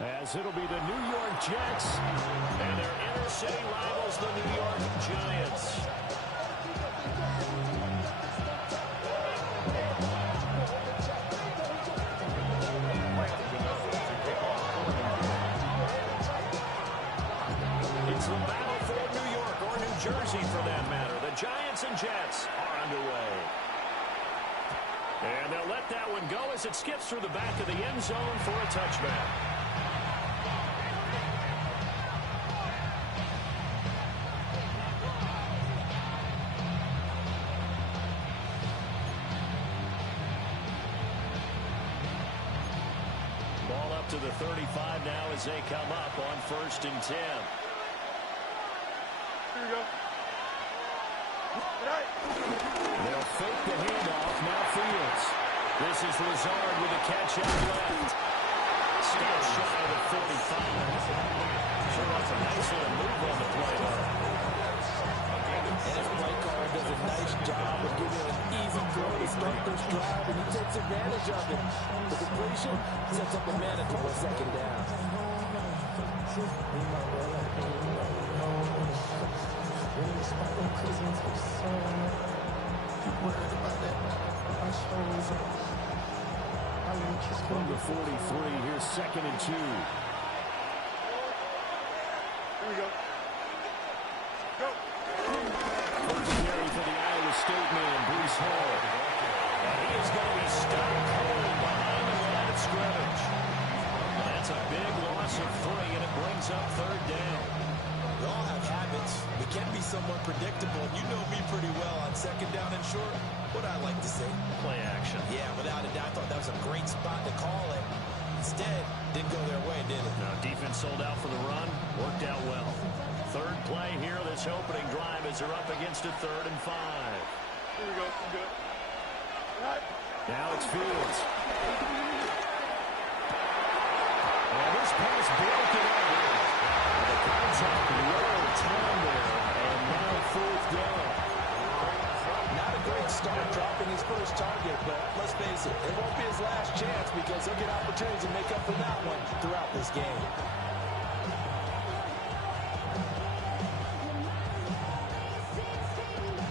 As it'll be the New York Jets and their inner city rivals, the New York Giants. It's the battle for New York, or New Jersey for that matter. The Giants and Jets are underway. And they'll let that one go as it skips through the back of the end zone for a touchback. Ball up to the 35 now as they come up on 1st and 10. Here we go. They'll fake the handoff. Now Fields. This is Lazard with a catch out left. Stop shy of the 45. Sure, that's a nice little move on the play. And his play caller does a nice job of giving an easy throw to start this drive, and he takes advantage of it. The completion sets up a manageable 2nd down. From the 43, here's 2nd and 2. Here we go. Go. First carry for the Iowa State man, Breece Hall. And he is going to be stuck cold behind the line of scrimmage. That's a big loss of 3, and it brings up 3rd down. We all have habits. We can be somewhat predictable. You know me pretty well on 2nd down and short. What I like to say? Play action. Yeah, without a doubt, I thought that was a great spot to call it. Instead, didn't go their way, did it? No, defense sold out for the run. Worked out well. 3rd play here, this opening drive as they're up against a 3rd and 5. Here we go. Good. Right. Now it's Fields. And this pass broken up. The contact well timed there, and now 4th down. Not a great start dropping his first target, but let's face it, it won't be his last chance because he'll get opportunities to make up for that one throughout this game.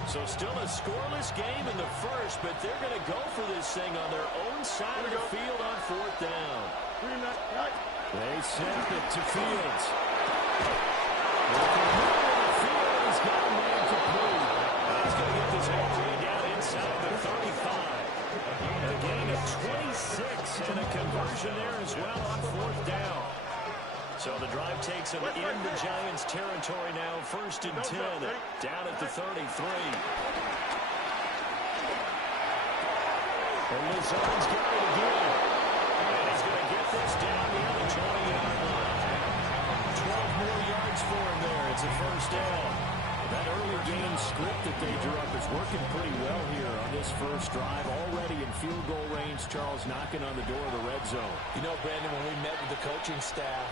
So still a scoreless game in the first, but they're going to go for this thing on their own side of the field on 4th down. They send it to Fields. He's got a man complete. He's going to get this all the way down inside the 35. A gain of 26 and a conversion there as well on 4th down. So the drive takes him into Giants territory now, 1st and 10, down at the 33. And Lazard's got it again. And he's going to get this down the other 20-yard line. 12 more yards for him there. It's a 1st down. That early game script that they drew up is working pretty well here on this first drive. Already in field goal range, Charles knocking on the door of the red zone. You know, Brandon, when we met with the coaching staff,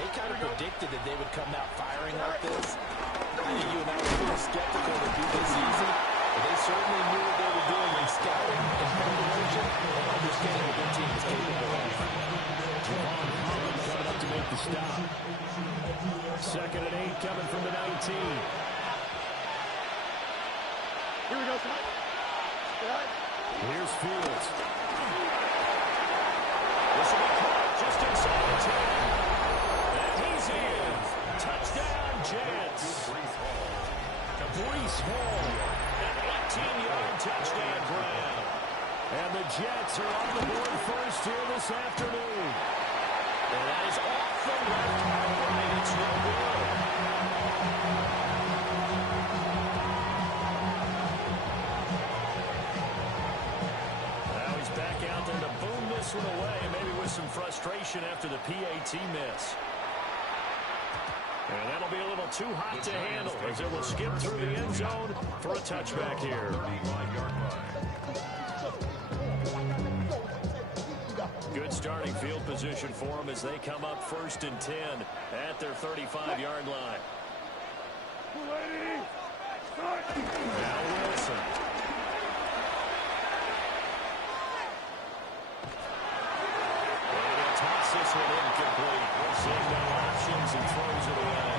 they kind of predicted that they would come out firing like this. I think you and I were a little skeptical to be this easy, but they certainly knew what they were doing in scouting and preparation and understanding what their team is capable of. Javon Holland coming up to make the stop. 2nd and 8 coming from the 19. Here we go. Here's Fields. This will be caught just inside the 10. And he's in. Touchdown, Jets. Breece Hall. An 18-yard touchdown grab. And the Jets are on the board first here this afternoon. And that is off the left corner, and it's no good. Now he's back out there to boom this one away, maybe with some frustration after the PAT miss. And that'll be a little too hot to handle as it will skip through the end zone for a touchback here. Good starting field position for them as they come up 1st and 10 at their 35-yard line. Now Wilson. And a toss Gets this one incomplete. Seeing no options and throws it away.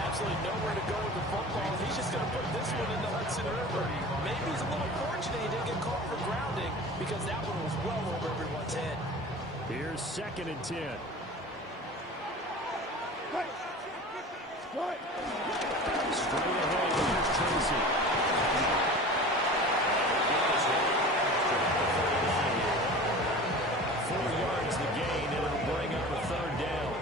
Absolutely nowhere to go with the football. He's just going to put this one in the Hudson River. Maybe he's a little fortunate he didn't get caught for grounding because that one was well over everyone's head. Here's 2nd and 10. Straight ahead, here's Tracy. 4 yards the gain, and it'll bring up a 3rd down.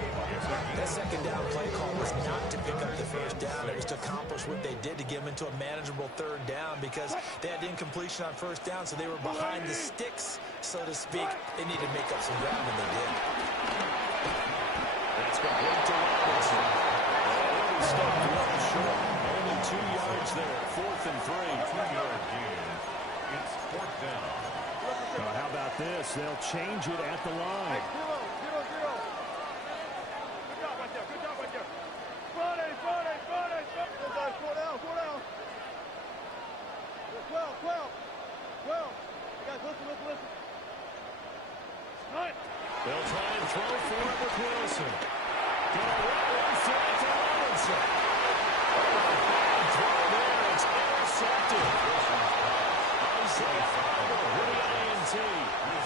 That 2nd down play call was not to pick up the 1st down. It was to accomplish what they did to get them into a manageable 3rd down because they had incompletion on 1st down, so they were behind the sticks, so to speak. They needed to make up some ground, and they did. That's complete to Robinson. Already stopped well short. Only 2 yards there. 4th and 3. 2-yard gain. It's 4th down. How about this? They'll change it at the line. They'll try and throw for it with Wilson. Gonna run one through it to Robinson. Bad throw there. It's intercepted. Isaiah Farber with the INT.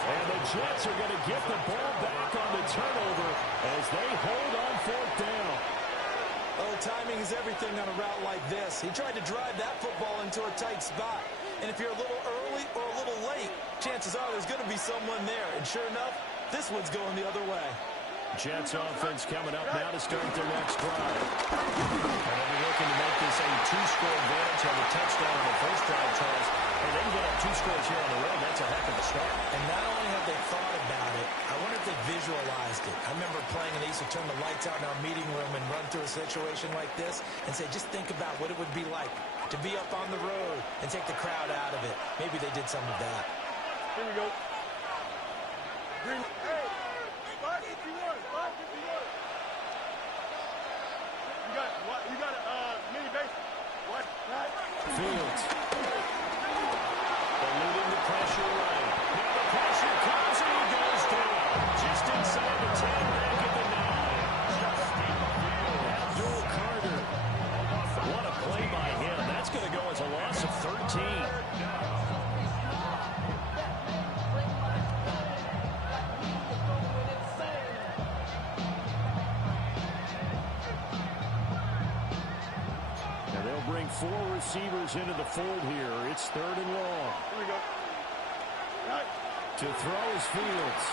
And the Jets are going to get the ball back on the turnover as they hold on 4th down. Oh, timing is everything on a route like this. He tried to drive that football into a tight spot. And if you're a little early or a little late, chances are there's going to be someone there. And sure enough, this one's going the other way. Jets offense coming up now to start their next drive. And they'll be looking to make this a 2-score advantage on the touchdown on the first drive, Charles. And they can get up 2 scores here on the road. That's a heck of a start. And not only have they thought about it, I wonder if they visualized it. I remember playing and they used to turn the lights out in our meeting room and run through a situation like this and say, just think about what it would be like to be up on the road and take the crowd out of it. Maybe they did some of that. Here we go. Green. Hey, 551. 551. You got a mini base. What? Right. Fields. Eluding the pressure right. Now the pressure comes and he goes down. Just inside the 10, back at the 9. Abdul Carter. What a play by him. That's going to go as a loss of 13. Bring 4 receivers into the fold here. It's 3rd and long. Here we go. Right. To throw is Fields.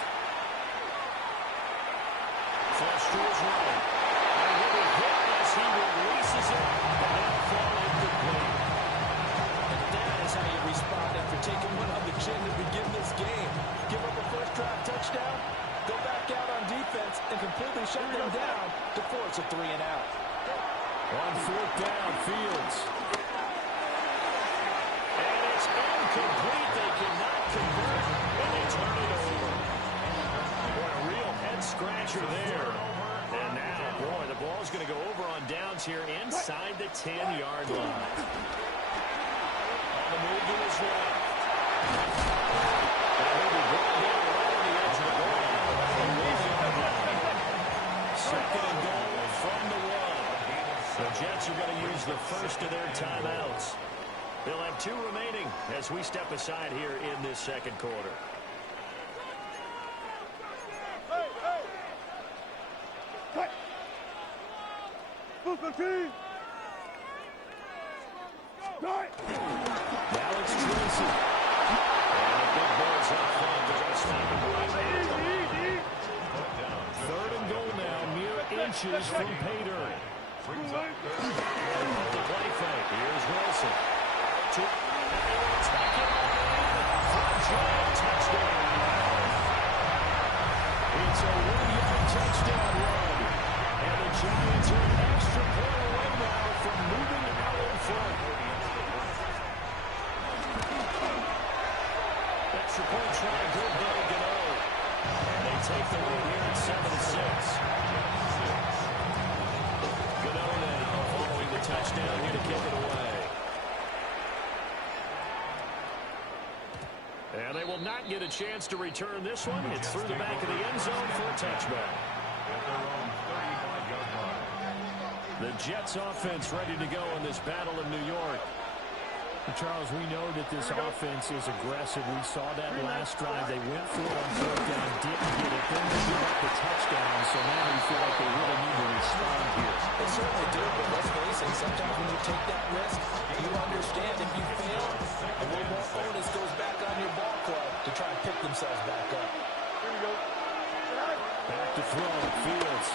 Flush to his right. And a little hit as he releases it. And that'll fall incomplete. And that is how you respond after taking one on the chin to begin this game. Give up a first drive touchdown, go back out on defense, and completely shut them down to force a 3 and out. On 4th down, Fields. And it's incomplete. They cannot convert, and they turn it over. Boy, a real head-scratcher there. And now, boy, the ball's going to go over on downs here inside the 10-yard line. On the move to his left. And he'll be brought down right on the edge of the goal. 2nd and goal from the 1. The Jets are going to use the first of their timeouts. They'll have 2 remaining as we step aside here in this 2nd quarter. Hey, hey. Cut. Football team. Cut. Now it's Tracy. And the big boys up front. They're going to stop him right there. 3rd and goal now, mere inches from Pater. The play fake. Here's Wilson. And they will take it for a giant touchdown. It's a 1-yard touchdown run. And the Giants are an extra point away now from moving out in front. Extra point try, good by Gano. And they take the lead here at 7-6. Gano now following the touchdown here to kick it away. And they will not not get a chance to return this one. It's through the back of the end zone for a touchback. The Jets offense ready to go in this battle in New York. Charles, we know that this offense is aggressive. We saw that last drive. They went for it on fourth down, didn't get it. Then they give up the touchdown. So now we feel like they really need to respond here. They certainly do, but let's face it, sometimes when you take that risk, you understand if you fail, a little more onus goes back on your ball club to try and pick themselves back up. Here we go. Back to throw. Fields.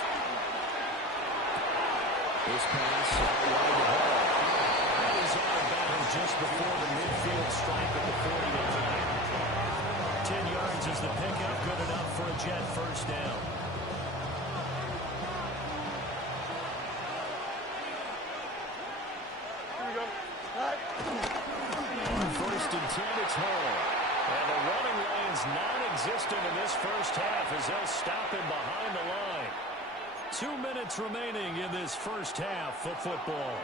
This pass out wide to Hall. That is out of bounds just before the midfield stripe at the 40-yard line. 10 yards is the pickup. Good enough for a Jet first down. Here we go. On first and 10, it's Hall. And the running lane's non-existent in this first half as they'll stop him behind the line. 2 minutes remaining in this first half of football.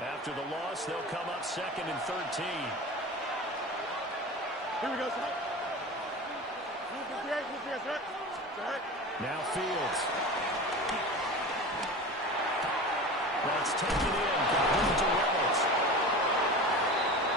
After the loss, they'll come up second and 13. Here we go, son. Now Fields. That's taken in. Got him to Reynolds.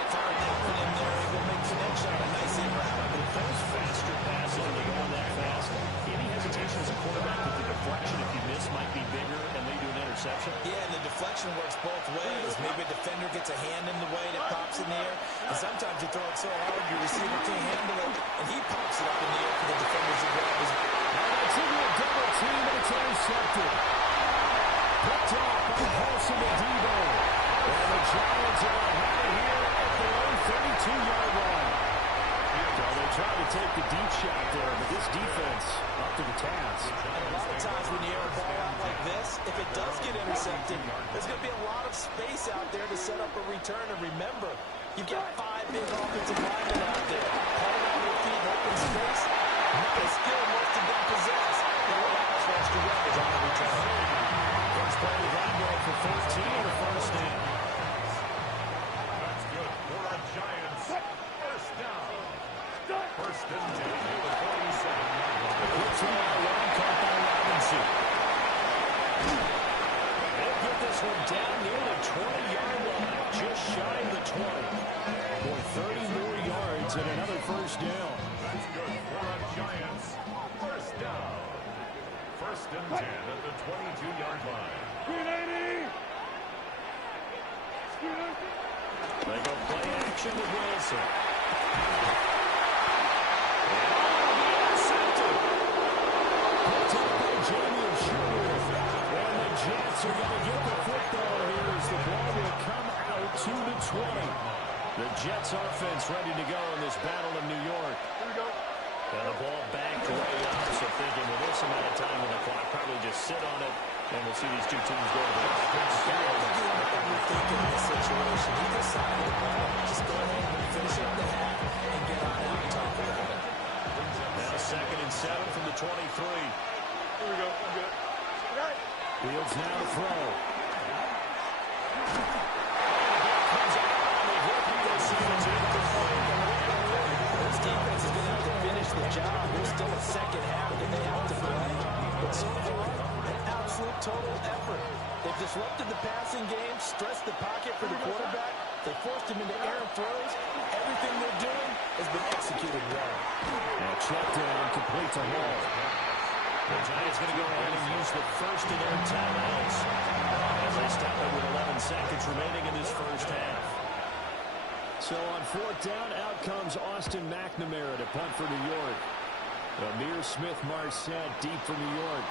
Fired that one in there, able to make connection on a nice in route. Those faster passes, when they go on that fast, any hesitation as a quarterback that the deflection, if you miss, might be bigger and lead to an interception? Yeah, and the deflection works both ways. Maybe a defender gets a hand in the way that pops in the air, and sometimes you throw it so hard your receiver can't handle it, and he pops it up in the air for the defenders to grab his. Now that's into a double team, and it's intercepted. Picked off by Paulson and Debo. And the Giants are going to have it here at their own 32-yard line. So they try to take the deep shot there, but this defense up to the task. And a lot of times when you air a ball out like this, if it does get intercepted, there's going to be a lot of space out there to set up a return. And remember, you've got 5 big offensive linemen out there. Playing on your feet, open space, not a skill most of them possess. That allows for extra yards on the return. First play of Rondo for 14 and a first down. That's good for a Giants. First down. First and 10 to the 47-yard line. Quick throw on the line, caught by Robinson. They'll get this one down near the 20-yard line, just shy of the 20. For 30 more yards and another first down. That's good for a Giants. First down. First and 10 at the 22-yard line. They go play action with Wilson. Picked up by Jamie Sherwood. And the Jets are going to get the football here as the ball will come out to the 20. The Jets offense ready to go in this battle in New York. Here we go. And the ball backed way up, so thinking with this amount of time on the clock, probably just sit on it, and we'll see these two teams go to the Overthinking this situation. He decided to just go ahead and finish up the half and get on out and talk about it. Now second and 7 from the 23. Here we go. I'm good. Right. Fields now to throw. This defense is going to have to finish the job. There's still a second half that they have to play. But so far, an absolute total effort. They've disrupted the passing game, stressed the pocket for the quarterback. They forced him into errant throws. Everything they're doing has been executed well. Now check down, complete to Hall. The Giants going to go ahead and use the first of their timeouts as they stop it with 11 seconds remaining in this first half. So on fourth down, out comes Austin McNamara to punt for New York. Amir Smith-Marset deep for New York.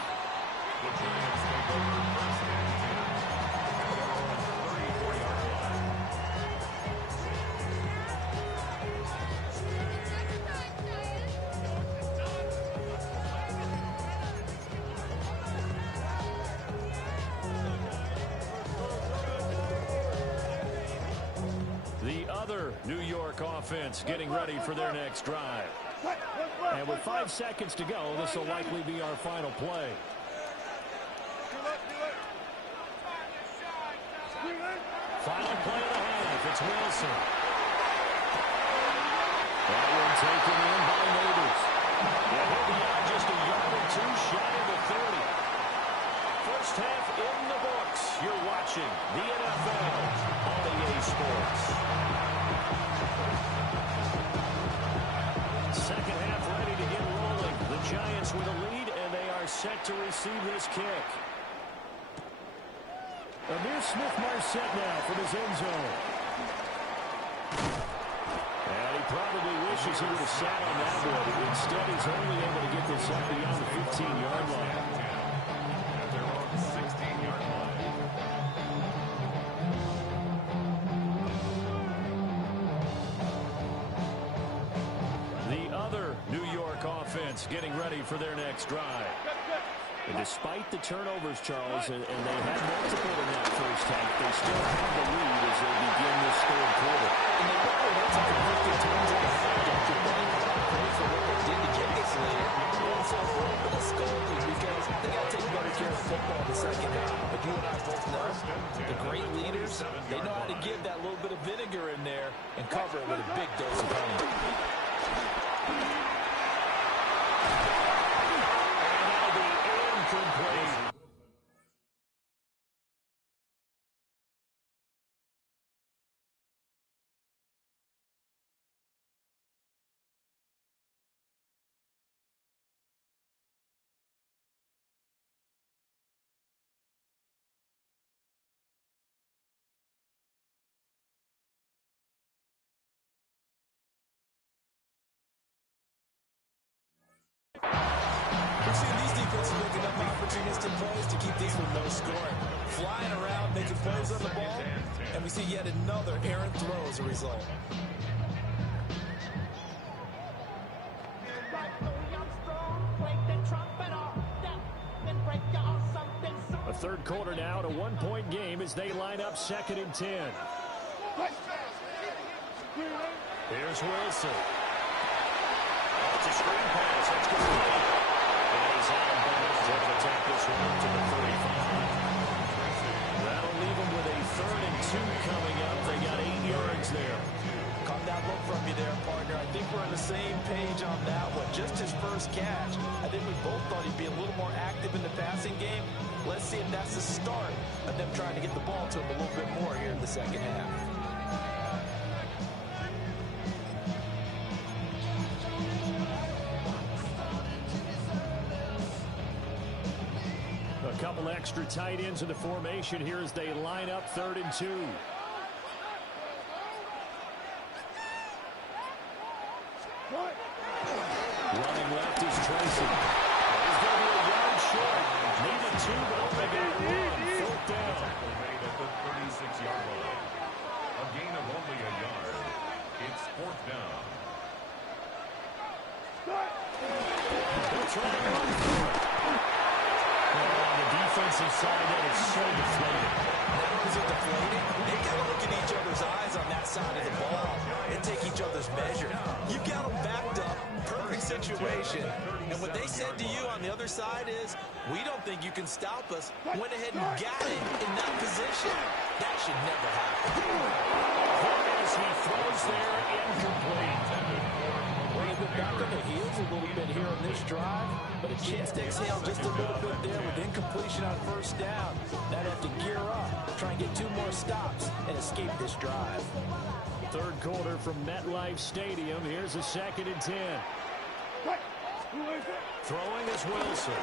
The Giants take over first and 10 at their own 34-yard line. The other New York offense getting ready for their next drive. And with 5 seconds to go, this will likely be our final play. Final play of the half. It's Wilson. That one taken in by Neighbors. Yeah, he'll be out just a yard or two shy of the 30. First half in the books. You're watching the NFL on EA Sports. Second half ready to get rolling. The Giants with a lead, and they are set to receive this kick. Amir Smith-Marset now from his end zone. And he probably wishes he would have sat on that one. Instead, he's only able to get this up beyond the 15-yard line. At their own 16-yard line. The other New York offense getting ready for their next drive. And despite the turnovers, Charles, and they had multiple in that first half, they still have the lead as they begin this third quarter. And they probably had some conflicting times in the half. Don't you think? Pray for what they did to get this lead. And so for a little scolding because they got to take better care of football in the second half. But you and I both know the great leaders, they know how to give that little bit of vinegar in there and cover it with a big dose of honey. Incomplete. We're seeing these defenses make enough opportunistic plays to keep this one low scoring. Flying around, making plays on the ball, and we see yet another errant throw as a result. A third quarter now at a one-point game as they line up 2nd and 10. Here's Wilson. It's a screen pass. That's good. And he's out of bounds. They're going to take this one up to the 35. That'll leave them with a 3rd and 2 coming up. They got 8 yards there. Caught that look from you there, partner. I think we're on the same page on that one. Just his first catch. I think we both thought he'd be a little more active in the passing game. Let's see if that's the start of them trying to get the ball to him a little bit more here in the second half. A couple extra tight ends in the formation here as they line up 3rd and 2. Running left is Tracy. He's going to be a yard short. Needed 2, but only got 1. 4th down. Made at the 36-yard line. A gain of only a yard. It's 4th down. They'll try to run for it. On the defensive side, that is so deflated. Now is it deflating? They got to look in each other's eyes on that side of the ball and take each other's measure. You've got them backed up. Perfect situation. And what they said to you on the other side is, we don't think you can stop us. Went ahead and got it in that position. That should never happen. As he throws there, incomplete. Well, they've been back on the heels a little bit here on this drive, but a chance to exhale just a little bit there with incompletion on 1st down. They'd have to gear up, try and get 2 more stops, and escape this drive. Third quarter from MetLife Stadium. Here's a 2nd and 10. Throwing is Wilson.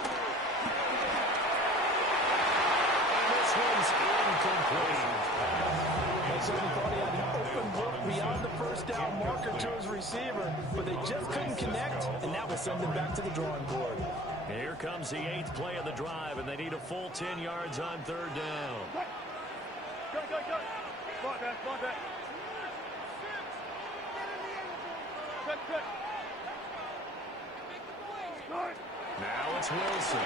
And this one's incomplete. Looks like he thought he had an open look beyond the 1st down marker to his receiver, but they just couldn't connect, and that will send them back to the drawing board. Here comes the 8th play of the drive, and they need a full 10 yards on 3rd down. Go. Right there. Good. Now it's Wilson.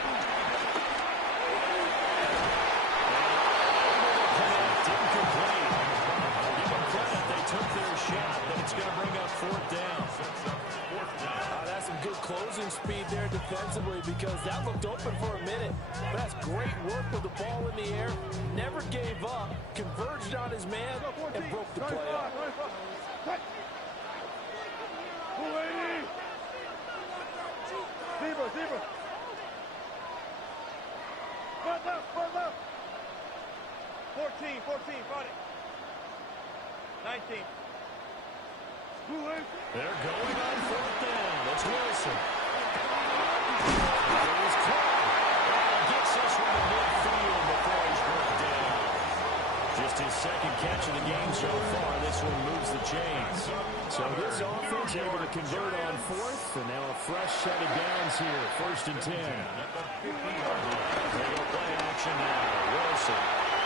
Incomplete. I'll give them credit. They took their shot, but it's going to bring up 4th down. That's some good closing speed there defensively because that looked open for a minute. But that's great work with the ball in the air. Never gave up, converged on his man, and broke the play up. Zebra, zebra. Front left, front left. 14, 14, got it. 19. They're going on fourth down. It's Wilson. He's caught. Gets this one to midfield before he's brought down. Just his second catch of the game so far. This one moves the chains. So this offense able to convert on fourth, and now a fresh set of downs here. First and 10. They go play action now. Wilson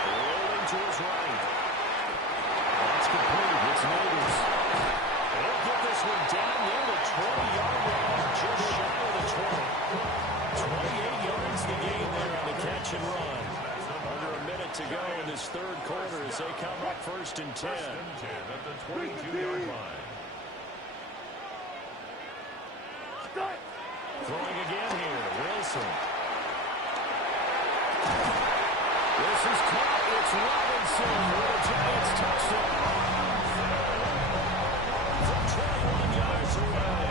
rolling to his right. That's complete. It's Neighbors. They'll get this one down near the 20-yard line, just shy of the 20. 28 yards the gain there on the catch and run. Under a minute to go in this third quarter as they come up first and 10. First and 10 at the 22-yard line. Throwing again here, Wilson. This is caught. It's Robinson with a Giants touchdown. From 21 yards away.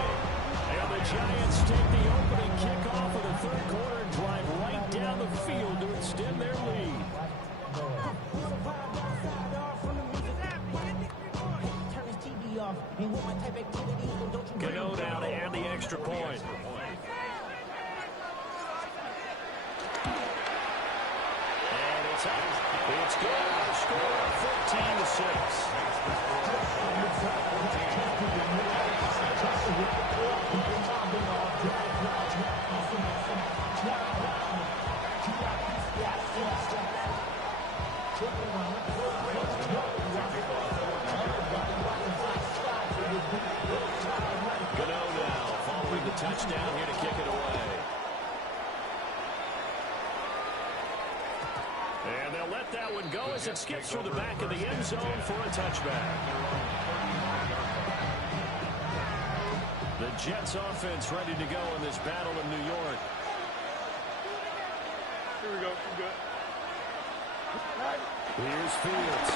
And the Giants take the opening kickoff of the third quarter and drive right down the field to extend their lead. Gano now to add the extra point. And it's out. It's good. Score 14-6. Gano now following the touchdown here to kick it away. And they'll let that one go as it skips through the back of the end zone for a touchback. The Jets offense ready to go in this battle in New York. Here we go, we're good. Here's Fields.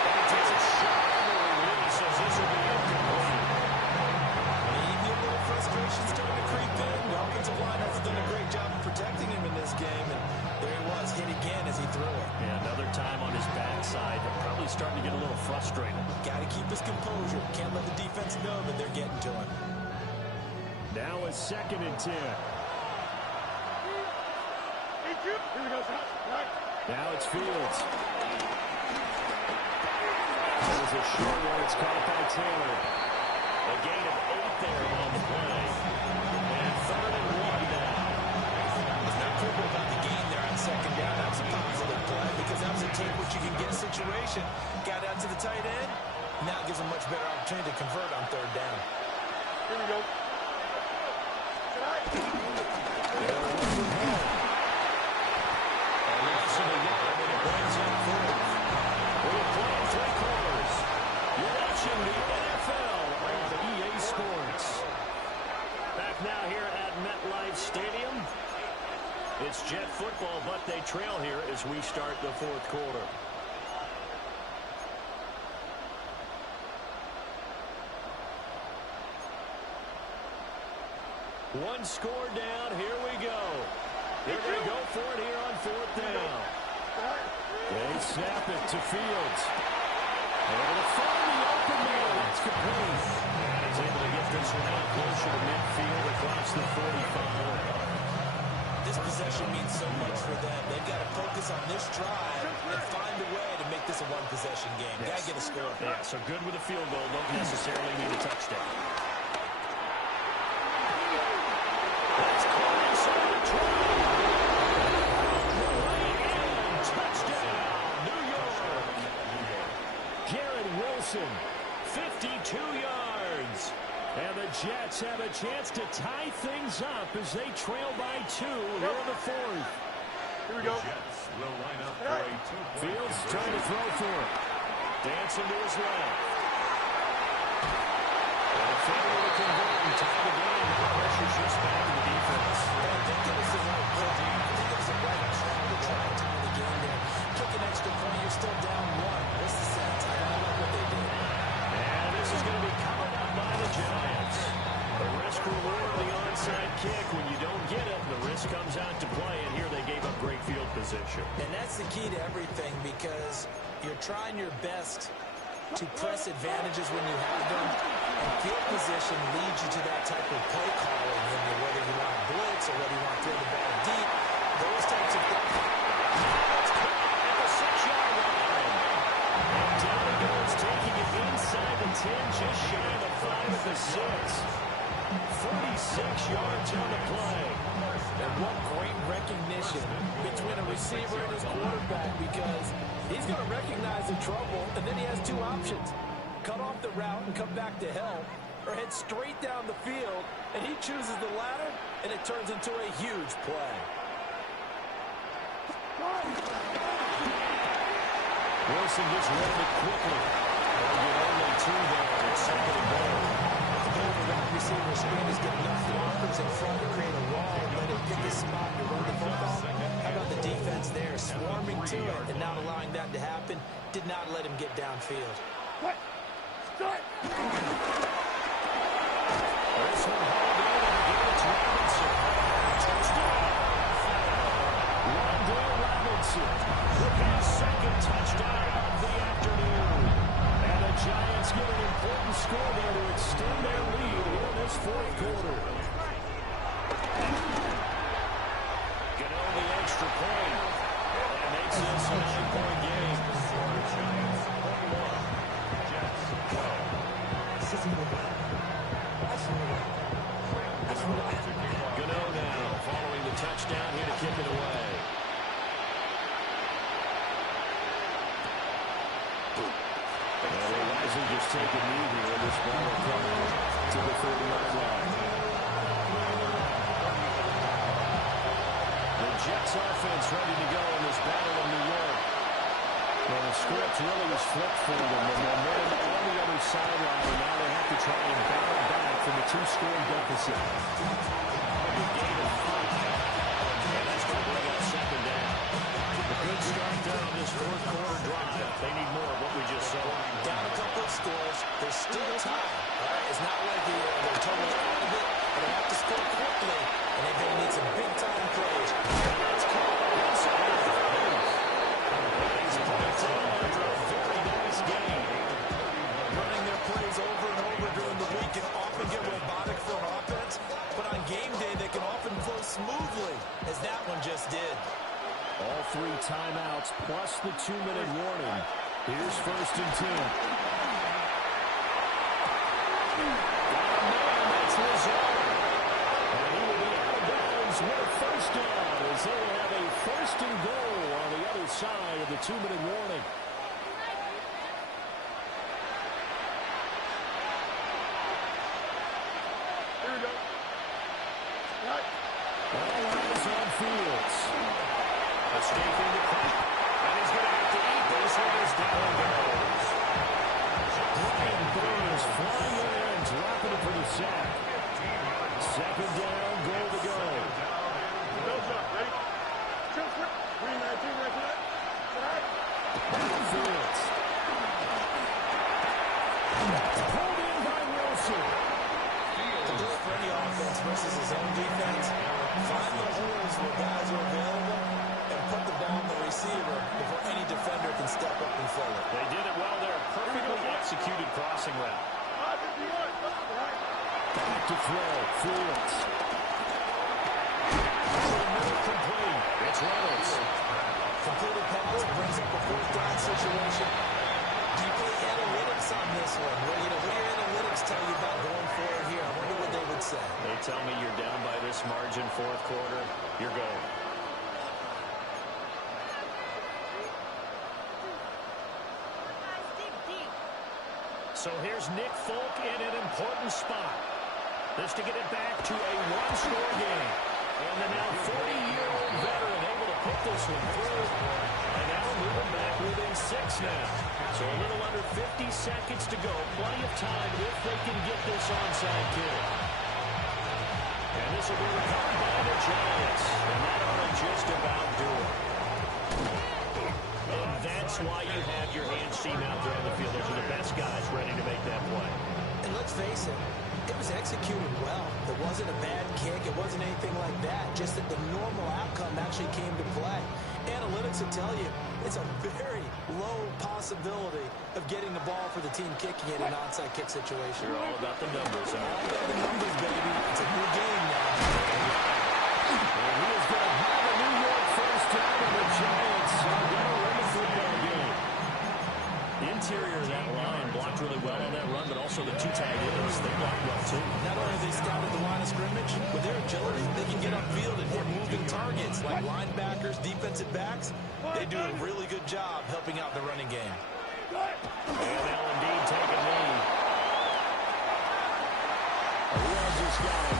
And he takes a shot on the release as this will be incomplete. Maybe a little frustration starting to creep in. The offensive line has done a great job of protecting him in this game, and there he was, hit again as he threw it. Yeah, another time on his backside. Probably starting to get a little frustrated. Got to keep his composure. Can't let the defense know that they're getting to him. Now a second and 10. Here we go, right. Now it's Fields. There's a short one. It's caught by Taylor. A gain of 8 there on the play. And third and 1 now. It's not critical about the gain there on second down. That was a positive play because that was a take what you can get situation. Got out to the tight end. Now gives him much better opportunity to convert on third down. Here we go. It's Jet football, but they trail here as we start the fourth quarter. One score down. Here we go. They're going to go for it here on fourth down. They snap it to Fields. Able to find the open man. It's complete. And he's able to get this one out closer to midfield across the 45. This possession means so much for them. They've got to focus on this drive and find a way to make this a one-possession game. Yes. Got to get a score. Yeah, so good with a field goal. Don't necessarily need a touchdown. That's close on the try. Touchdown, New York. Garrett Wilson, 52 yards. And the Jets have a chance to tie things up as they trail by 2 here in the fourth. Here we go. The Jets will line up for a two-point Fields trying to throw for it. Dancing to his left. And failure to convert and tie the game. The pressure shifts back to the defense. I think it was the right play. I think it was the right try to try and tie the game there. Kick an extra point. You're still down 1. What's the sense? I don't know what they did. And this is going to be covered up by out to play, and here they gave up great field position. And that's the key to everything, because you're trying your best to press advantages when you have them, and field position leads you to that type of play calling, whether you want to blitz or whether you want to throw the ball deep, those types of things. It's caught at the 6-yard line. And down it goes, taking it inside the 10, just shy of the 5 at the 6. 46 yards on the play. And what great recognition between a receiver and his quarterback, because he's going to recognize the trouble, and then he has two options. Cut off the route and come back to help, or head straight down the field, and he chooses the latter, and it turns into a huge play. Wilson gets rid of it quickly. They'll get only 2 there. It's second and goal. The wide receiver screen is getting enough blockers in front to create a wall and let it pick a spot to run the football. How about the defense there, swarming to it and not allowing that to happen? Did not let him get downfield. This one hauled in, and again it's Robinson. Touchdown! Rondale Robinson with his second touchdown of the afternoon. And the Giants get an important score there to extend their lead in this fourth quarter. Get on the extra point. That makes this a 9-point game. Gano now, following the touchdown, here to kick it away. And they wisely just take a knee here, and this ball will come to the 39 line. The Jets offense ready to go in this battle of New York. Well, the script really was flipped for them. The momentum on the other sideline, and now they have to try and battle back from a 2-score deficit. A gain of 5. And that's going to bring up second down. A good start there on this fourth quarter drive. They need more of what we just saw. Down a couple of scores. They're still tied. It's not like they're totally out of it, but they have to score quickly, and they're going to need some big-time plays. And that's called inside the 30. He's put it down after a very nice game. Running their plays over and over during the week can often get robotic for an offense, but on game day they can often flow smoothly, as that one just did. All 3 timeouts plus the 2-minute warning. Here's 1st and 10. Got a man, that's Lazard. And he will be out of bounds with a first down, as they will have a 1st and goal on the other side of the 2-minute warning. Here we go. All eyes on Fields. Escaping the clock. And he's going to have to eat this one as down goes. Brian Burns flying in there and dropping it for the sack. Second down, goal to go. Bill's up. Ready? Green 19 right there. Fields. Pulled in by Wilson. To do it for any offense versus his own defense, find the holes where guys are available and put the ball on the receiver before any defender can step up and fill it. They did it well there. Perfectly executed crossing route. Back to throw. Fields. Complete. It's Reynolds. Completed pass brings up a 4th down situation. Do you play analytics on this one? What do your analytics tell you about going forward here? I wonder what they would say. They tell me you're down by this margin, fourth quarter. You're going. So here's Nick Folk in an important spot. This to get it back to a 1-score game. And the now 40-year-old veteran able to put this one through. And now moving back within 6 now. So a little under 50 seconds to go. Plenty of time if they can get this onside kick. And this will be recovered by the Giants. And that ought to just about do it. And that's why you have your hands team out there on the field. Those are the best guys ready to make that play. And let's face it, It was executed well. It wasn't a bad kick. It wasn't anything like that. Just that the normal outcome actually came to play. Analytics will tell you it's a very low possibility of getting the ball for the team kicking it in an onside kick situation. You're all about the numbers, huh? All about the numbers, baby. It's a new game now. And he is going to have a New York first down, and the Giants are going to win the football game. The interior of that line blocked really well on that run, but also the two tight ends, they blocked well too. Not only have they scouted the line of scrimmage, with their agility, they can get upfield and hit moving targets like linebackers, defensive backs. They do a really good job helping out the running game. And they'll indeed take a knee. Rogers got him.